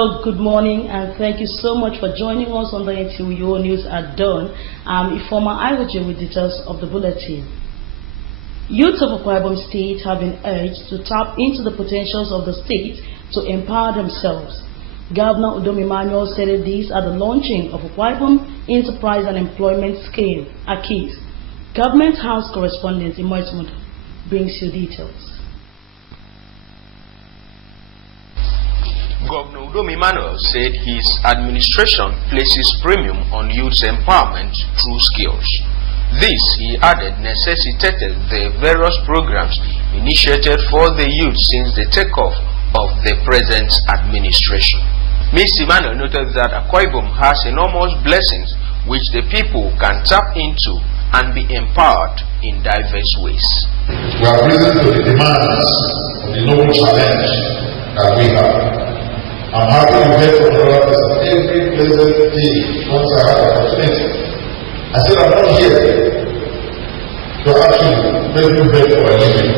Hello, good morning, and thank you so much for joining us on the NTA News at Dawn. I'm Ifoma Iwoje with details of the bulletin. Youth of Akwa Ibom State have been urged to tap into the potentials of the state to empower themselves. Governor Udom Emmanuel said this at the launching of Akwa Ibom Enterprise and Employment Scheme, AKIS. Government House correspondent Imoitmud brings you details. Governor Udom Emmanuel said his administration places premium on youth's empowerment through skills. This, he added, necessitated the various programs initiated for the youth since the takeoff of the present administration. Mr. Emmanuel noted that Akwa Ibom has enormous blessings which the people can tap into and be empowered in diverse ways. We are risen to the demands of the noble challenge that we have. I'm happy to hear from the person every pleasant day once I have the opportunity. I said I'm not here to actually make you beg for a living.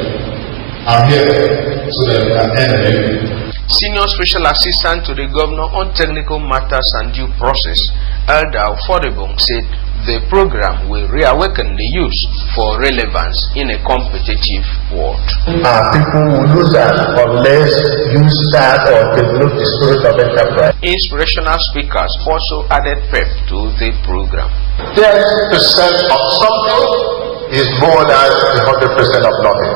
I'm here so that we can earn a living. Senior Special Assistant to the Governor on Technical Matters and Due Process, Elder Fodebong, said the program will reawaken the youth for relevance in a competitive world. People will lose that unless you start or develop the spirit of enterprise. Inspirational speakers also added pep to the program. 10% of something is more than 100% of nothing.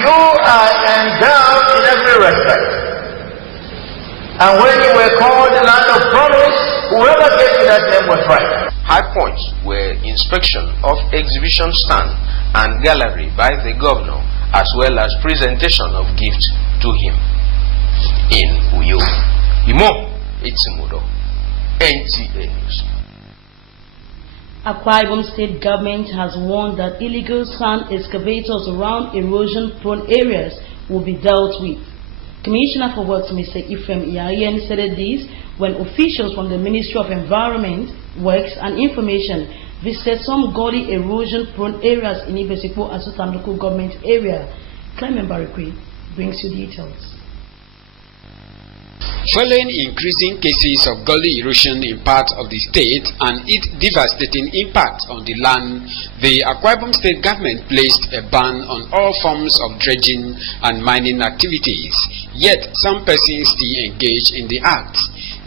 You are endowed in every respect. And when you were called the land of promise, whoever gave you that name was right. High points were inspection of exhibition stand and gallery by the governor, as well as presentation of gifts to him. In Uyo, Imo Itzimudo, NTA News. Akwa Ibom State government has warned that illegal sand excavators around erosion-prone areas will be dealt with. Commissioner for Works, Mr. Ephraim Iyayen, said this when officials from the Ministry of Environment, Works and Information visited some gully erosion-prone areas in Ibesikpo Asutan local government area. Clement Barikwi brings you details. Following increasing cases of gully erosion in parts of the state and its devastating impact on the land, the Akwa Ibom State government placed a ban on all forms of dredging and mining activities, yet some persons still engage in the act.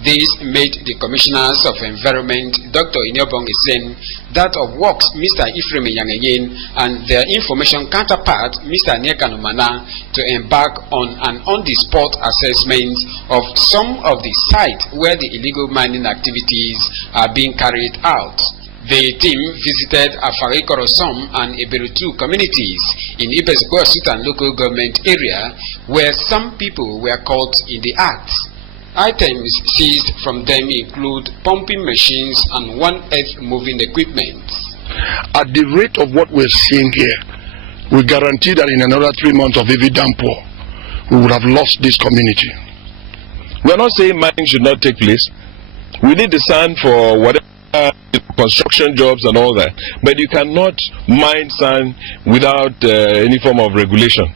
This made the Commissioners of Environment, Dr. Inyobong Isen, that of Works, Mr. Ephraim Yangayen, and their information counterpart, Mr. Nekanumana, to embark on an on-the-spot assessment of some of the sites where the illegal mining activities are being carried out. The team visited Afari Korosom and Eberutu communities in Ibesikpo Asutan local government area, where some people were caught in the act. Items seized from them include pumping machines and one earth-moving equipment. At the rate of what we're seeing here, we guarantee that in another 3 months of heavy downpour, we would have lost this community. We're not saying mining should not take place. We need the sand for whatever construction jobs and all that, but you cannot mine sand without any form of regulation.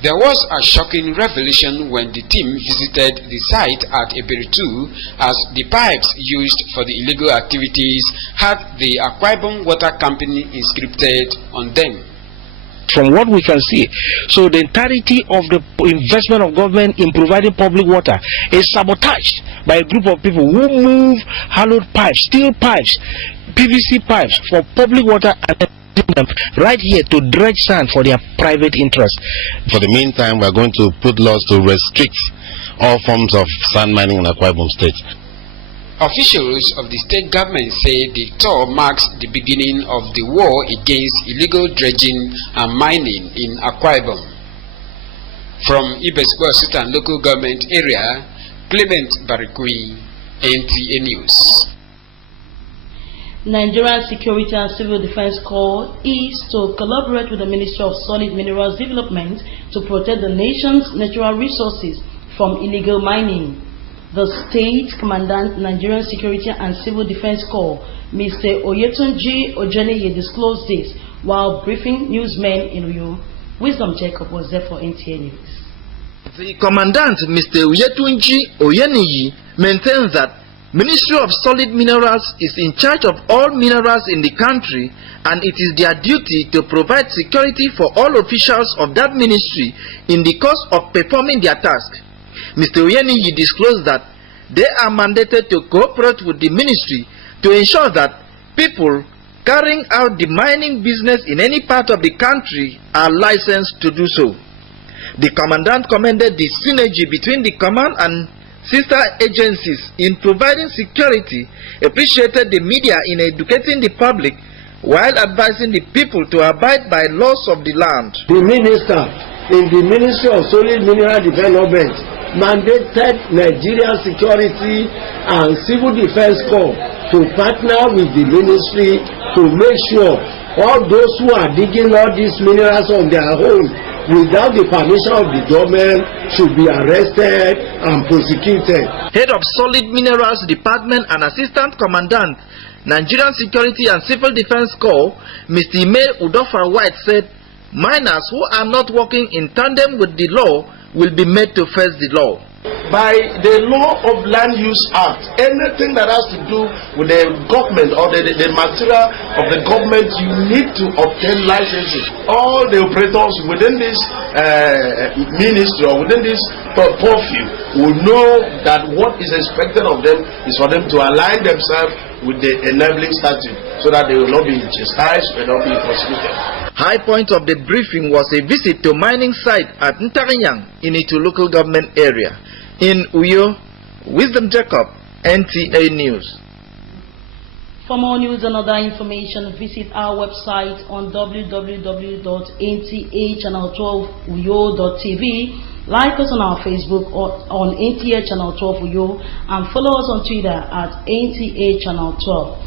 There was a shocking revelation when the team visited the site at Eberutu, as the pipes used for the illegal activities had the Akwa Ibom Water Company inscripted on them. From what we can see, so the entirety of the investment of government in providing public water is sabotaged by a group of people who move hollowed pipes, steel pipes, PVC pipes for public water and them right here to dredge sand for their private interest. For the meantime, we are going to put laws to restrict all forms of sand mining in Akwa Ibom State. Officials of the state government say the tour marks the beginning of the war against illegal dredging and mining in Akwa Ibom. From Ibesikpo Asutan local government area, Clement Barikwi, NTA News. Nigerian Security and Civil Defense Corps is to collaborate with the Ministry of Solid Minerals Development to protect the nation's natural resources from illegal mining. The State Commandant, Nigerian Security and Civil Defense Corps, Mr. Oyetunji Ojeneye, disclosed this while briefing newsmen in Uyo. Wisdom Jacob was there for NTA News. The Commandant, Mr. Uyetunji Oyeniyi, maintains that Ministry of Solid Minerals is in charge of all minerals in the country, and it is their duty to provide security for all officials of that ministry in the course of performing their task. Mr. Oyeniyi disclosed that they are mandated to cooperate with the ministry to ensure that people carrying out the mining business in any part of the country are licensed to do so. The Commandant commended the synergy between the command and sister agencies in providing security, appreciated the media in educating the public while advising the people to abide by laws of the land. The minister in the Ministry of Solid Mineral Development mandated Nigerian Security and Civil Defense Corps to partner with the ministry to make sure all those who are digging all these minerals on their own without the permission of the government should be arrested and prosecuted. Head of Solid Minerals Department and Assistant Commandant, Nigerian Security and Civil Defense Corps, Mr. Ime Udofa White said, miners who are not working in tandem with the law will be made to face the law. By the law of Land Use Act, anything that has to do with the government or the material of the government, you need to obtain licenses. All the operators within this ministry or within this purview will know that what is expected of them is for them to align themselves with the enabling statute so that they will not be chastised and not be prosecuted. High point of the briefing was a visit to mining site at Ntarinyang in Itu local government area. In Uyo, Wisdom Jacob, NTA News. For more news and other information, visit our website on www.ntachannel12uyo.tv. Like us on our Facebook or on NTA Channel 12 Uyo, and follow us on Twitter at NTA Channel 12.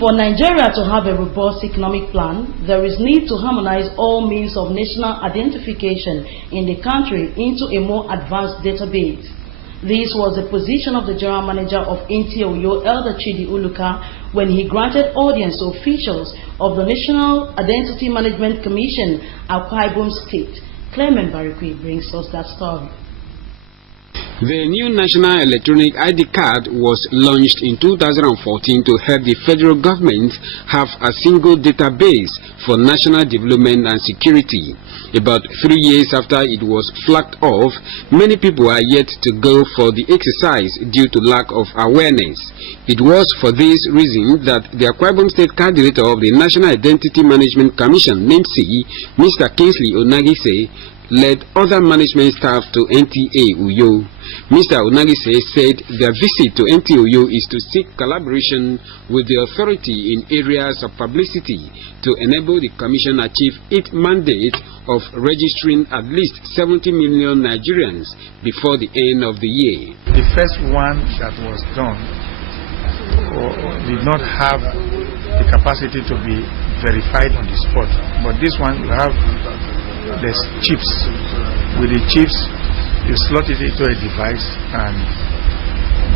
For Nigeria to have a robust economic plan, there is need to harmonize all means of national identification in the country into a more advanced database. This was the position of the General Manager of NTA Uyo, Elder Chidi Uluka, when he granted audience to officials of the National Identity Management Commission, Akwa Ibom State. Clement Barikwi brings us that story. The new National Electronic ID Card was launched in 2014 to help the federal government have a single database for national development and security. About 3 years after it was flagged off, many people are yet to go for the exercise due to lack of awareness. It was for this reason that the Akwa Ibom State Coordinator of the National Identity Management Commission, NTA, Mr. Kingsley Onagise, led other management staff to NTA Uyo. Mr. Onagise said their visit to NTA Uyo is to seek collaboration with the authority in areas of publicity to enable the Commission achieve its mandate of registering at least 70 million Nigerians before the end of the year. The first one that was done did not have the capacity to be verified on the spot, but this one you have the chips. With the chips, you slot it into a device and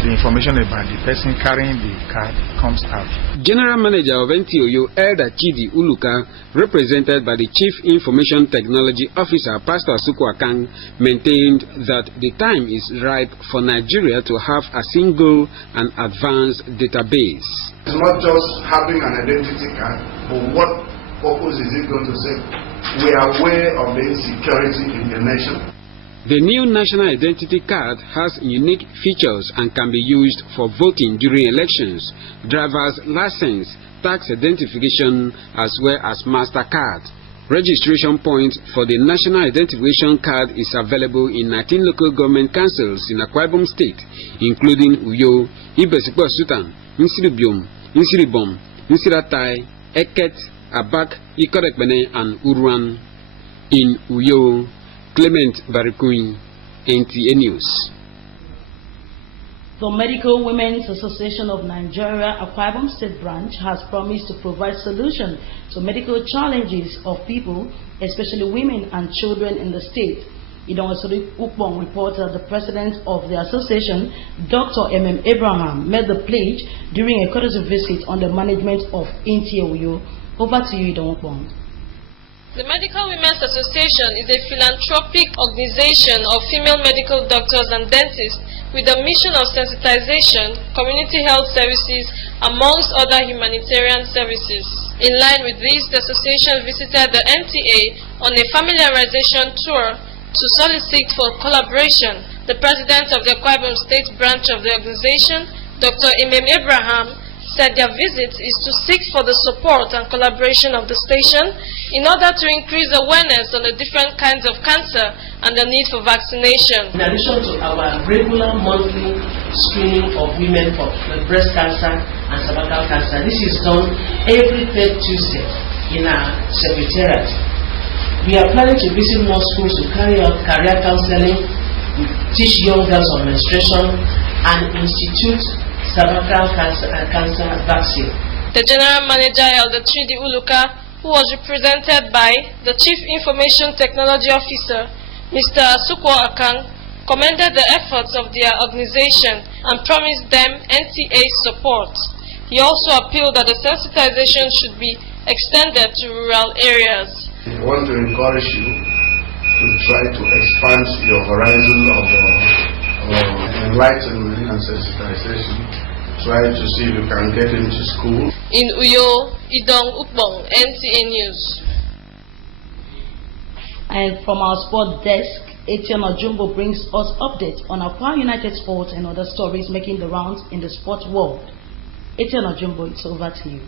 the information about the person carrying the card comes out. General Manager of NTA Uyo, Elder Chidi Uluka, represented by the Chief Information Technology Officer, Pastor Suku Akang, maintained that the time is ripe for Nigeria to have a single and advanced database. It's not just having an identity card, but what purpose is it going to serve? We are aware of the insecurity in the nation. The new national identity card has unique features and can be used for voting during elections, driver's license, tax identification, as well as MasterCard. Registration points for the national identification card is available in 19 local government councils in Akwa Ibom State, including Uyo, Ibesikpo Sutan, Nsiribiom, Nsiribom, Nsiratai, Eket, Abak, Ikorekbene, and Uruan. In Uyo, Clement Barikui, NTA News. The Medical Women's Association of Nigeria, Akwa Ibom State Branch, has promised to provide solutions to medical challenges of people, especially women and children in the state. Idonwasori Ukbong reported that the president of the association, Dr. M.M. Abraham, made the pledge during a courtesy visit on the management of NTA Uyo. Over to you, Idon Ukbong. The Medical Women's Association is a philanthropic organization of female medical doctors and dentists with a mission of sensitization, community health services, amongst other humanitarian services. In line with this, the association visited the NTA on a familiarization tour to solicit for collaboration. The president of the Akwa Ibom State branch of the organization, Dr. Imam Abraham, said their visit is to seek for the support and collaboration of the station in order to increase awareness on the different kinds of cancer and the need for vaccination. In addition to our regular monthly screening of women for breast cancer and cervical cancer, this is done every third Tuesday in our secretariat. We are planning to visit more schools to carry out career counseling, teach young girls on menstruation, and institute cervical cancer vaccine. The general manager, Elder Chidi Uluka, who was represented by the Chief Information Technology Officer, Mr. Asukwo Akang, commended the efforts of their organization and promised them NTA support. He also appealed that the sensitization should be extended to rural areas. I want to encourage you to try to expand your horizon of enlightenment and sensitization. Try to see if you can get into school. In Uyo, Idong Ukbong, NTA News. And from our sport desk, Etienne Ojumbo brings us updates on Akwa United sports and other stories making the rounds in the sports world. Etienne Ojumbo, it's over to you.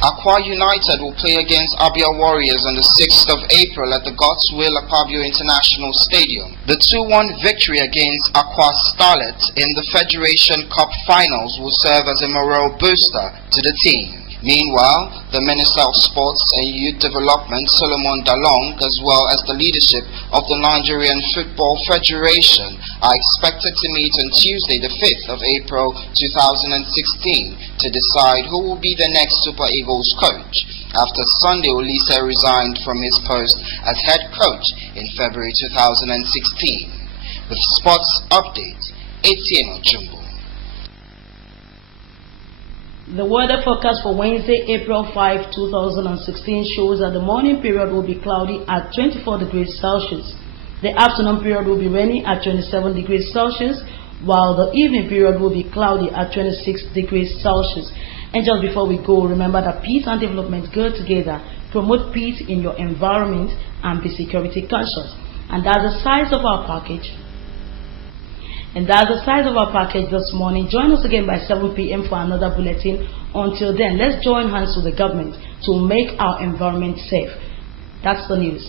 Akwa United will play against Abia Warriors on the 6th of April at the Godswill Akpabio International Stadium. The 2-1 victory against Akwa Starlets in the Federation Cup Finals will serve as a morale booster to the team. Meanwhile, the Minister of Sports and Youth Development, Solomon Dalong, as well as the leadership of the Nigerian Football Federation are expected to meet on Tuesday, the 5th of April 2016 to decide who will be the next Super Eagles coach, after Sunday Olise resigned from his post as head coach in February 2016. With sports updates, Etienne Ojumbo. The weather forecast for Wednesday, April 5, 2016 shows that the morning period will be cloudy at 24 degrees Celsius. The afternoon period will be rainy at 27 degrees Celsius, while the evening period will be cloudy at 26 degrees Celsius. And just before we go, remember that peace and development go together. Promote peace in your environment and be security conscious. And that's the size of our package. This morning. Join us again by 7 p.m. for another bulletin. Until then, let's join hands with the government to make our environment safe. That's the news.